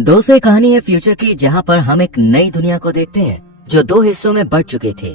दोस्तों, ये कहानी है फ्यूचर की, जहाँ पर हम एक नई दुनिया को देखते हैं जो दो हिस्सों में बंट चुके थे।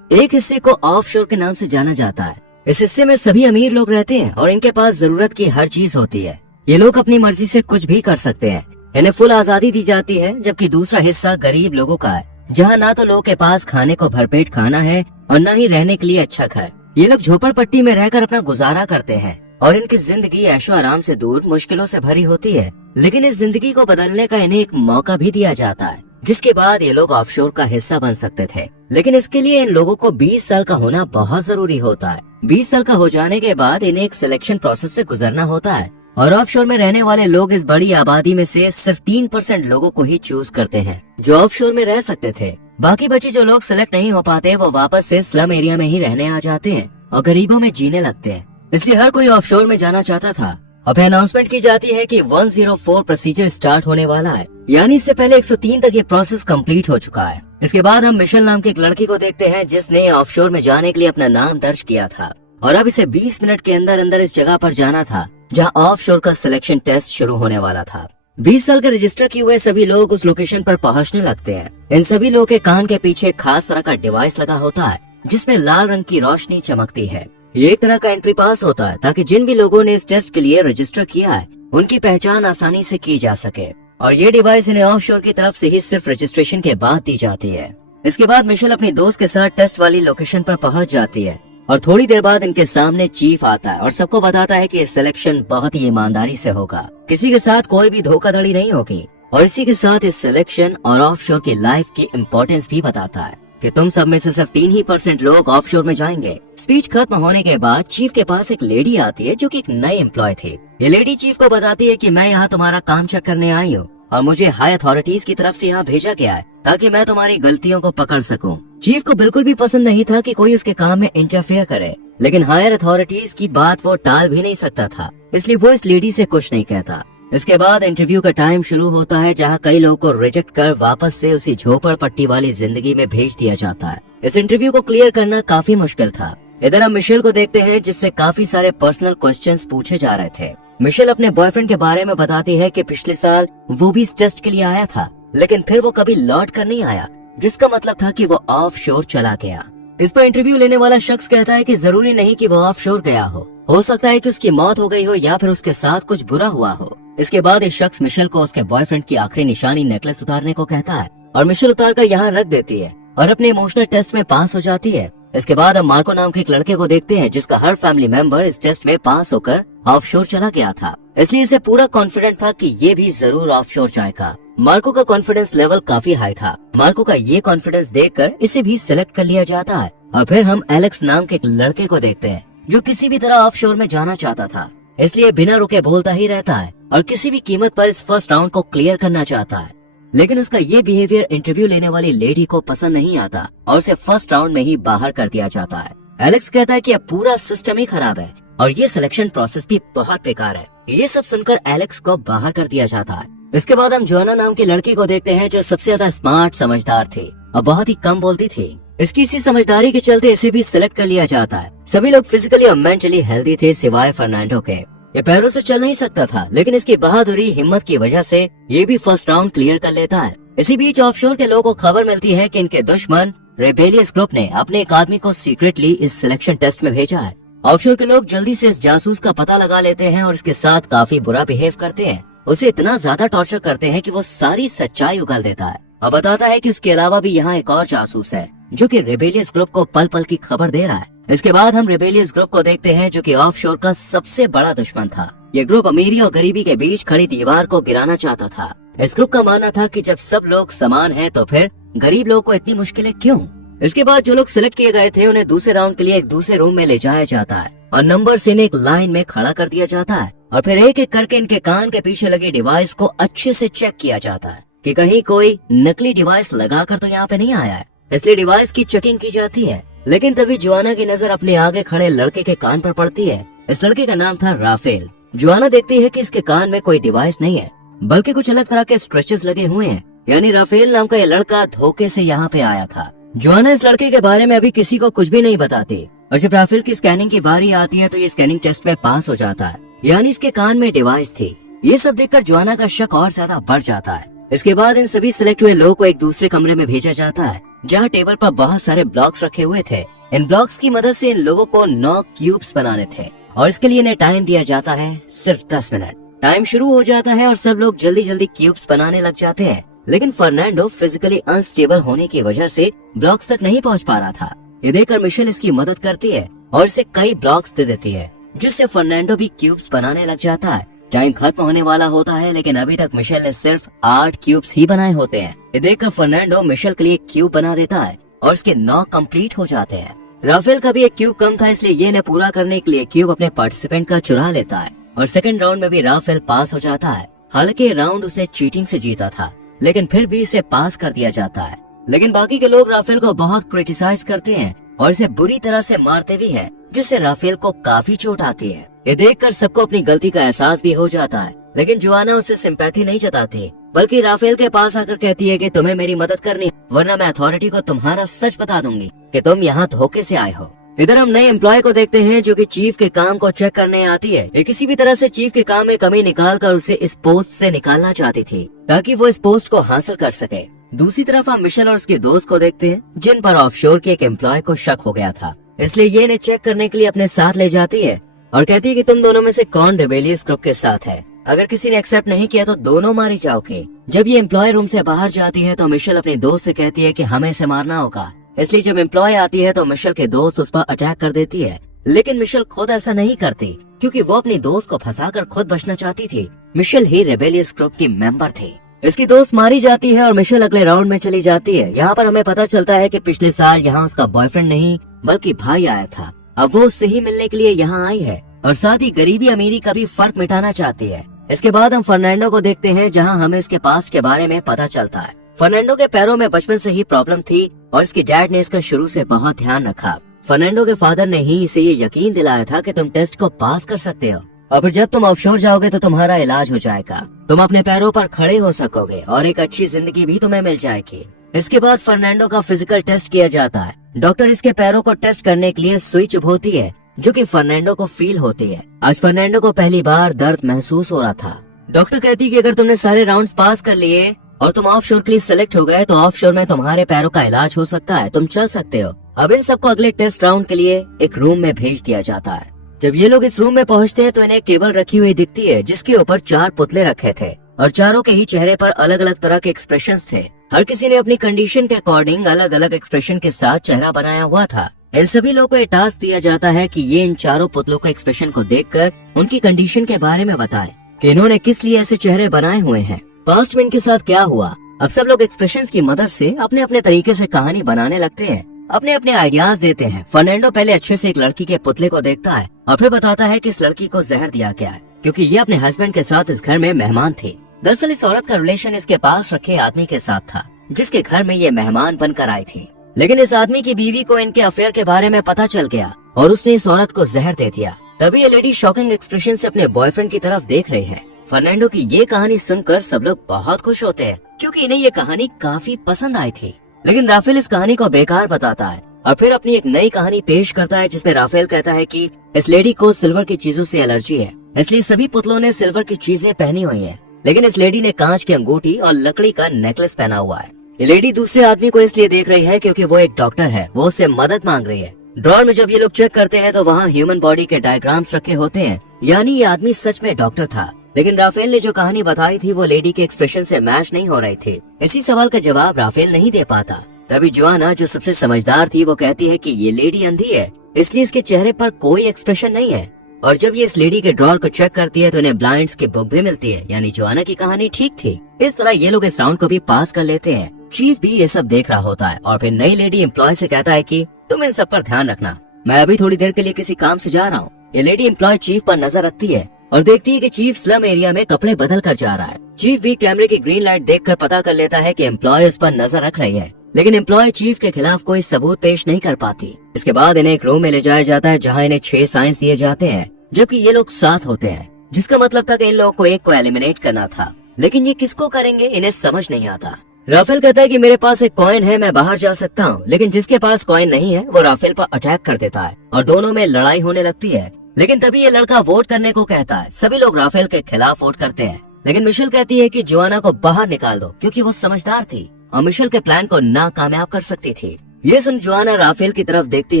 एक हिस्से को ऑफशोर के नाम से जाना जाता है। इस हिस्से में सभी अमीर लोग रहते हैं और इनके पास जरूरत की हर चीज होती है। ये लोग अपनी मर्जी से कुछ भी कर सकते हैं, इन्हें फुल आजादी दी जाती है। जबकि दूसरा हिस्सा गरीब लोगों का है, जहाँ ना तो लोगों के पास खाने को भरपेट खाना है और न ही रहने के लिए अच्छा घर। ये लोग झोपड़पट्टी में रहकर अपना गुजारा करते हैं और इनकी जिंदगी ऐशो आराम से दूर मुश्किलों से भरी होती है। लेकिन इस जिंदगी को बदलने का इन्हें एक मौका भी दिया जाता है, जिसके बाद ये लोग ऑफशोर का हिस्सा बन सकते थे। लेकिन इसके लिए इन लोगों को 20 साल का होना बहुत जरूरी होता है। 20 साल का हो जाने के बाद इन्हें एक सिलेक्शन प्रोसेस से गुजरना होता है और ऑफशोर में रहने वाले लोग इस बड़ी आबादी में से सिर्फ 3% लोगों को ही चूज करते हैं जो ऑफशोर में रह सकते थे। बाकी बचे जो लोग सिलेक्ट नहीं हो पाते वो वापस से स्लम एरिया में ही रहने आ जाते हैं और गरीबों में जीने लगते हैं। इसलिए हर कोई ऑफशोर में जाना चाहता था। अब अनाउंसमेंट की जाती है कि 104 प्रोसीजर स्टार्ट होने वाला है, यानी इससे पहले 103 तक ये प्रोसेस कंप्लीट हो चुका है। इसके बाद हम मिशेल नाम की एक लड़की को देखते हैं जिसने ऑफशोर में जाने के लिए अपना नाम दर्ज किया था और अब इसे 20 मिनट के अंदर अंदर इस जगह पर जाना था जहाँ ऑफशोर का सिलेक्शन टेस्ट शुरू होने वाला था। 20 साल के रजिस्टर किए हुए सभी लोग उस लोकेशन पर पहुँचने लगते हैं। इन सभी लोगों के कान के पीछे एक खास तरह का डिवाइस लगा होता है जिसमें लाल रंग की रोशनी चमकती है। ये एक तरह का एंट्री पास होता है ताकि जिन भी लोगों ने इस टेस्ट के लिए रजिस्टर किया है उनकी पहचान आसानी से की जा सके। और ये डिवाइस इन्हें ऑफशोर की तरफ से ही सिर्फ रजिस्ट्रेशन के बाद दी जाती है। इसके बाद मिशेल अपनी दोस्त के साथ टेस्ट वाली लोकेशन पर पहुंच जाती है और थोड़ी देर बाद इनके सामने चीफ आता है और सबको बताता है कि ये सिलेक्शन बहुत ही ईमानदारी से होगा, किसी के साथ कोई भी धोखाधड़ी नहीं होगी। और इसी के साथ इस सिलेक्शन और ऑफशोर की लाइफ की इम्पोर्टेंस भी बताता है कि तुम सब में से सिर्फ 3% लोग ऑफशोर में जाएंगे। स्पीच खत्म होने के बाद चीफ के पास एक लेडी आती है जो कि एक नई एम्प्लॉय थी। ये लेडी चीफ को बताती है कि मैं यहाँ तुम्हारा काम चेक करने आई हूँ और मुझे हाई अथॉरिटीज की तरफ से यहाँ भेजा गया है ताकि मैं तुम्हारी गलतियों को पकड़ सकूं। चीफ को बिल्कुल भी पसंद नहीं था कि कोई उसके काम में इंटरफेयर करे, लेकिन हायर अथॉरिटीज की बात वो टाल भी नहीं सकता था, इसलिए वो इस लेडी से कुछ नहीं कहता। इसके बाद इंटरव्यू का टाइम शुरू होता है जहां कई लोगों को रिजेक्ट कर वापस से उसी झोपड़पट्टी वाली जिंदगी में भेज दिया जाता है। इस इंटरव्यू को क्लियर करना काफी मुश्किल था। इधर हम मिशेल को देखते हैं जिससे काफी सारे पर्सनल क्वेश्चंस पूछे जा रहे थे। मिशेल अपने बॉयफ्रेंड के बारे में बताती है कि पिछले साल वो भी इस टेस्ट के लिए आया था, लेकिन फिर वो कभी लौट कर नहीं आया, जिसका मतलब था कि वो ऑफशोर चला गया। इस पर इंटरव्यू लेने वाला शख्स कहता है कि जरूरी नहीं कि वो ऑफशोर गया हो सकता है कि उसकी मौत हो गई हो या फिर उसके साथ कुछ बुरा हुआ हो। इसके बाद इस शख्स मिशेल को उसके बॉयफ्रेंड की आखिरी निशानी नेकलेस उतारने को कहता है और मिशेल उतार कर यहाँ रख देती है और अपने इमोशनल टेस्ट में पास हो जाती है। इसके बाद हम मार्को नाम के एक लड़के को देखते हैं जिसका हर फैमिली मेंबर इस टेस्ट में पास होकर ऑफशोर चला गया था, इसलिए इसे पूरा कॉन्फिडेंट था कि ये भी जरूर ऑफशोर जाएगा। मार्को का कॉन्फिडेंस लेवल काफी हाई था। मार्को का ये कॉन्फिडेंस देखकर इसे भी सिलेक्ट कर लिया जाता है। और फिर हम एलेक्स नाम के एक लड़के को देखते हैं जो किसी भी तरह ऑफशोर में जाना चाहता था, इसलिए बिना रुके बोलता ही रहता है और किसी भी कीमत पर इस फर्स्ट राउंड को क्लियर करना चाहता है। लेकिन उसका ये बिहेवियर इंटरव्यू लेने वाली लेडी को पसंद नहीं आता और उसे फर्स्ट राउंड में ही बाहर कर दिया जाता है। एलेक्स कहता है कि अब पूरा सिस्टम ही खराब है और ये सिलेक्शन प्रोसेस भी बहुत बेकार है। ये सब सुनकर एलेक्स को बाहर कर दिया जाता है। इसके बाद हम जोना नाम की लड़की को देखते हैं जो सबसे ज्यादा स्मार्ट समझदार थी और बहुत ही कम बोलती थी। इसकी इसी समझदारी के चलते इसे भी सिलेक्ट कर लिया जाता है। सभी लोग फिजिकली और मेंटली हेल्दी थे सिवाय फर्नांडो के। ये पैरों से चल नहीं सकता था, लेकिन इसकी बहादुरी हिम्मत की वजह से ये भी फर्स्ट राउंड क्लियर कर लेता है। इसी बीच ऑफशोर के लोगों को खबर मिलती है कि इनके दुश्मन रेबेलियस ग्रुप ने अपने एक आदमी को सीक्रेटली इस सिलेक्शन टेस्ट में भेजा है। ऑफशोर के लोग जल्दी से इस जासूस का पता लगा लेते हैं और इसके साथ काफी बुरा बिहेव करते हैं। उसे इतना ज्यादा टॉर्चर करते हैं कि वो सारी सच्चाई उगल देता है और बताता है कि उसके अलावा भी यहाँ एक और जासूस है जो कि रेबेलियस ग्रुप को पल पल की खबर दे रहा है। इसके बाद हम रेबेलियस ग्रुप को देखते हैं जो कि ऑफशोर का सबसे बड़ा दुश्मन था। ये ग्रुप अमीरी और गरीबी के बीच खड़ी दीवार को गिराना चाहता था। इस ग्रुप का मानना था कि जब सब लोग समान हैं तो फिर गरीब लोगों को इतनी मुश्किलें क्यों। इसके बाद जो लोग सिलेक्ट किए गए थे उन्हें दूसरे राउंड के लिए एक दूसरे रूम में ले जाया जाता है और नंबर से इन्हें एक लाइन में खड़ा कर दिया जाता है और फिर एक एक करके इनके कान के पीछे लगे डिवाइस को अच्छे से चेक किया जाता है कि कहीं कोई नकली डिवाइस लगाकर तो यहाँ पे नहीं आया है, इसलिए डिवाइस की चेकिंग की जाती है। लेकिन तभी जोआना की नजर अपने आगे खड़े लड़के के कान पर पड़ती है। इस लड़के का नाम था राफेल। जोआना देखती है कि इसके कान में कोई डिवाइस नहीं है बल्कि कुछ अलग तरह के स्ट्रेचेस लगे हुए हैं, यानी राफेल नाम का ये लड़का धोखे से यहाँ पे आया था। जोआना इस लड़के के बारे में अभी किसी को कुछ भी नहीं बताती और जब राफेल की स्कैनिंग की बारी आती है तो ये स्कैनिंग टेस्ट में पास हो जाता है, यानी इसके कान में डिवाइस थी। ये सब देखकर जोआना का शक और ज्यादा बढ़ जाता है। इसके बाद इन सभी सिलेक्ट हुए लोगों को एक दूसरे कमरे में भेजा जाता है जहाँ टेबल पर बहुत सारे ब्लॉक्स रखे हुए थे। इन ब्लॉक्स की मदद से इन लोगों को 9 क्यूब्स बनाने थे और इसके लिए इन्हें टाइम दिया जाता है सिर्फ 10 मिनट। टाइम शुरू हो जाता है और सब लोग जल्दी जल्दी क्यूब्स बनाने लग जाते हैं, लेकिन फर्नांडो फिजिकली अनस्टेबल होने की वजह से ब्लॉक्स तक नहीं पहुंच पा रहा था। ये देखकर मिशेल इसकी मदद करती है और इसे कई ब्लॉक्स दे देती है, जिससे फर्नांडो भी क्यूब्स बनाने लग जाता है। टाइम खत्म होने वाला होता है, लेकिन अभी तक मिशेल ने सिर्फ 8 क्यूब्स ही बनाए होते हैं। ये देखकर फर्नांडो मिशेल के लिए क्यूब बना देता है और इसके 9 कंप्लीट हो जाते हैं। राफेल का भी एक क्यूब कम था, इसलिए ये इन्हें पूरा करने के लिए क्यूब अपने पार्टिसिपेंट का चुरा लेता है और सेकंड राउंड में भी राफेल पास हो जाता है। हालांकि ये राउंड उसने चीटिंग से जीता था, लेकिन फिर भी इसे पास कर दिया जाता है। लेकिन बाकी के लोग राफेल को बहुत क्रिटिसाइज करते हैं और इसे बुरी तरह से मारते भी हैं, जिससे राफेल को काफी चोट आती है। ये देखकर सबको अपनी गलती का एहसास भी हो जाता है, लेकिन जोआना उससे सिंपैथी नहीं जताती, बल्कि राफेल के पास आकर कहती है कि तुम्हें मेरी मदद करनी है, वरना मैं अथॉरिटी को तुम्हारा सच बता दूंगी कि तुम यहाँ धोखे से आए हो। इधर हम नए एम्प्लॉय को देखते हैं जो कि चीफ के काम को चेक करने आती है। ये किसी भी तरह से चीफ के काम में कमी निकाल कर उसे इस पोस्ट से निकालना चाहती थी, ताकि वो इस पोस्ट को हासिल कर सके। दूसरी तरफ हम मिशेल और उसके दोस्त को देखते हैं, जिन पर ऑफशोर के एक एम्प्लॉय को शक हो गया था, इसलिए ये इन्हें चेक करने के लिए अपने साथ ले जाती है और कहती है कि तुम दोनों में से कौन रिबेलियस ग्रुप के साथ है। अगर किसी ने एक्सेप्ट नहीं किया तो दोनों मारे जाओगे। जब ये एम्प्लॉय रूम से बाहर जाती है तो मिशेल अपने दोस्त से कहती है कि हमें इसे मारना होगा, इसलिए जब एम्प्लॉय आती है तो मिशेल के दोस्त उस पर अटैक कर देती है। लेकिन मिशेल खुद ऐसा नहीं करती, क्योंकि वो अपनी दोस्त को फंसाकर खुद बचना चाहती थी। मिशेल ही रिबेलियस ग्रुप की मेंबर थी। इसकी दोस्त मारी जाती है और मिशेल अगले राउंड में चली जाती है। यहाँ पर हमें पता चलता है कि पिछले साल यहाँ उसका बॉयफ्रेंड नहीं बल्कि भाई आया था। अब वो उससे ही मिलने के लिए यहाँ आई है और साथ ही गरीबी अमीरी का भी फर्क मिटाना चाहती है। इसके बाद हम फर्नांडो को देखते हैं, जहाँ हमें इसके पास्ट के बारे में पता चलता है। फर्नांडो के पैरों में बचपन से ही प्रॉब्लम थी और इसके डैड ने इसका शुरू से बहुत ध्यान रखा। फर्नांडो के फादर ने ही इसे ये यकीन दिलाया था कि तुम टेस्ट को पास कर सकते हो और फिर जब तुम ऑफशोर जाओगे तो तुम्हारा इलाज हो जाएगा, तुम अपने पैरों पर खड़े हो सकोगे और एक अच्छी जिंदगी भी तुम्हें मिल जाएगी। इसके बाद फर्नांडो का फिजिकल टेस्ट किया जाता है। डॉक्टर इसके पैरों को टेस्ट करने के लिए सुई चुभोती है, जो कि फर्नांडो को फील होती है। आज फर्नांडो को पहली बार दर्द महसूस हो रहा था। डॉक्टर कहती है कि अगर तुमने सारे राउंड्स पास कर लिए और तुम ऑफशोर के लिए सिलेक्ट हो गए तो ऑफशोर में तुम्हारे पैरों का इलाज हो सकता है, तुम चल सकते हो। अब इन सबको अगले टेस्ट राउंड के लिए एक रूम में भेज दिया जाता है। जब ये लोग इस रूम में पहुंचते हैं तो इन्हें एक टेबल रखी हुई दिखती है, जिसके ऊपर 4 पुतले रखे थे और चारों के ही चेहरे पर अलग अलग तरह के एक्सप्रेशंस थे। हर किसी ने अपनी कंडीशन के अकॉर्डिंग अलग अलग एक्सप्रेशन के साथ चेहरा बनाया हुआ था। इन सभी लोगों को ये टास्क दिया जाता है कि ये इन चारों पुतलों के एक्सप्रेशन को देखकर उनकी कंडीशन के बारे में बताएं कि इन्होंने किस लिए ऐसे चेहरे बनाए हुए हैं, पास्ट में इनके साथ क्या हुआ। अब सब लोग एक्सप्रेशंस की मदद से अपने अपने तरीके से कहानी बनाने लगते हैं, अपने अपने आइडियाज देते हैं। फर्नांडो पहले अच्छे से एक लड़की के पुतले को देखता है और फिर बताता है कि इस लड़की को जहर दिया गया है, क्योंकि ये अपने हस्बैंड के साथ इस घर में मेहमान थी। दरअसल इस औरत का रिलेशन इसके पास रखे आदमी के साथ था, जिसके घर में ये मेहमान बनकर आई थी। लेकिन इस आदमी की बीवी को इनके अफेयर के बारे में पता चल गया और उसने इस औरत को जहर दे दिया। तभी ये लेडी शॉकिंग एक्सप्रेशन से अपने बॉयफ्रेंड की तरफ देख रही है। फर्नांडो की ये कहानी सुनकर सब लोग बहुत खुश होते हैं, क्योंकि इन्हें ये कहानी काफी पसंद आई थी। लेकिन राफेल इस कहानी को बेकार बताता है और फिर अपनी एक नई कहानी पेश करता है, जिसमें राफेल कहता है कि इस लेडी को सिल्वर की चीजों से एलर्जी है, इसलिए सभी पुतलों ने सिल्वर की चीजें पहनी हुई है, लेकिन इस लेडी ने कांच की अंगूठी और लकड़ी का नेकलेस पहना हुआ है। ये लेडी दूसरे आदमी को इसलिए देख रही है क्योंकि वो एक डॉक्टर है, वो उससे मदद मांग रही है। ड्रॉर में जब ये लोग चेक करते हैं तो वहाँ ह्यूमन बॉडी के डायग्राम्स रखे होते हैं, यानी ये आदमी सच में डॉक्टर था। लेकिन राफेल ने जो कहानी बताई थी वो लेडी के एक्सप्रेशन से मैच नहीं हो रही थी। इसी सवाल का जवाब राफेल नहीं दे पाता। तभी जोआना, जो सबसे समझदार थी, वो कहती है कि ये लेडी अंधी है, इसलिए इसके चेहरे पर कोई एक्सप्रेशन नहीं है। और जब ये इस लेडी के ड्रॉर को चेक करती है तो इन्हें ब्लाइंड्स की बुक भी मिलती है, यानी जोआना की कहानी ठीक थी। इस तरह ये लोग इस राउंड को भी पास कर लेते हैं। चीफ भी ये सब देख रहा होता है और फिर नई लेडी एम्प्लॉय से कहता है कि तुम इन सब पर ध्यान रखना, मैं अभी थोड़ी देर के लिए किसी काम से जा रहा हूँ। ये लेडी एम्प्लॉय चीफ पर नजर रखती है और देखती है कि चीफ स्लम एरिया में कपड़े बदल कर जा रहा है। चीफ भी कैमरे की ग्रीन लाइट देखकर पता कर लेता है कि एम्प्लॉय उस पर नजर रख रही है, लेकिन एम्प्लॉय चीफ के खिलाफ कोई सबूत पेश नहीं कर पाती। इसके बाद इन्हें एक रूम में ले जाया जाता है, जहाँ इन्हें 6 साइंस दिए जाते हैं, जबकि ये लोग 7 होते हैं, जिसका मतलब था कि इन लोगों को एक को एलिमिनेट करना था। लेकिन ये किसको करेंगे, इन्हें समझ नहीं आता। राफेल कहता है कि मेरे पास एक कॉइन है, मैं बाहर जा सकता हूँ, लेकिन जिसके पास कॉइन नहीं है वो राफेल पर अटैक कर देता है और दोनों में लड़ाई होने लगती है। लेकिन तभी ये लड़का वोट करने को कहता है। सभी लोग राफेल के खिलाफ वोट करते हैं लेकिन मिशेल कहती है कि जोआना को बाहर निकाल दो क्योंकि वो समझदार थी और मिशेल के प्लान को नाकामयाब कर सकती थी। ये सुन जोआना राफेल की तरफ देखती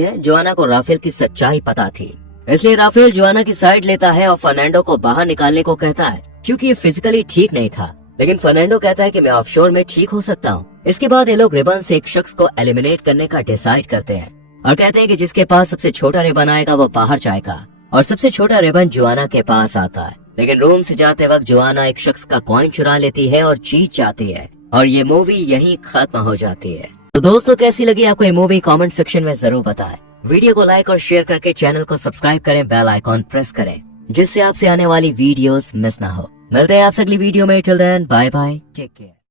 है। जोआना को राफेल की सच्चाई पता थी, इसलिए राफेल जोआना की साइड लेता है और फर्नांडो को बाहर निकालने को कहता है क्योंकि ये फिजिकली ठीक नहीं था। लेकिन फर्नांडो कहता है कि मैं ऑफशोर में ठीक हो सकता हूँ। इसके बाद ये लोग रिबन से एक शख्स को एलिमिनेट करने का डिसाइड करते हैं और कहते हैं कि जिसके पास सबसे छोटा रिबन आएगा वो बाहर जाएगा और सबसे छोटा रिबन जोआना के पास आता है। लेकिन रूम से जाते वक्त जोआना एक शख्स का कॉइन चुरा लेती है और जीत जाती है और ये मूवी यहीं खत्म हो जाती है। तो दोस्तों कैसी लगी आपको ये मूवी कमेंट सेक्शन में जरूर बताएं। वीडियो को लाइक और शेयर करके चैनल को सब्सक्राइब करें, बेल आइकॉन प्रेस करें जिससे आपसे आने वाली वीडियोस मिस ना हो। मिलते हैं आपसे अगली वीडियो में। Till then bye bye, take care.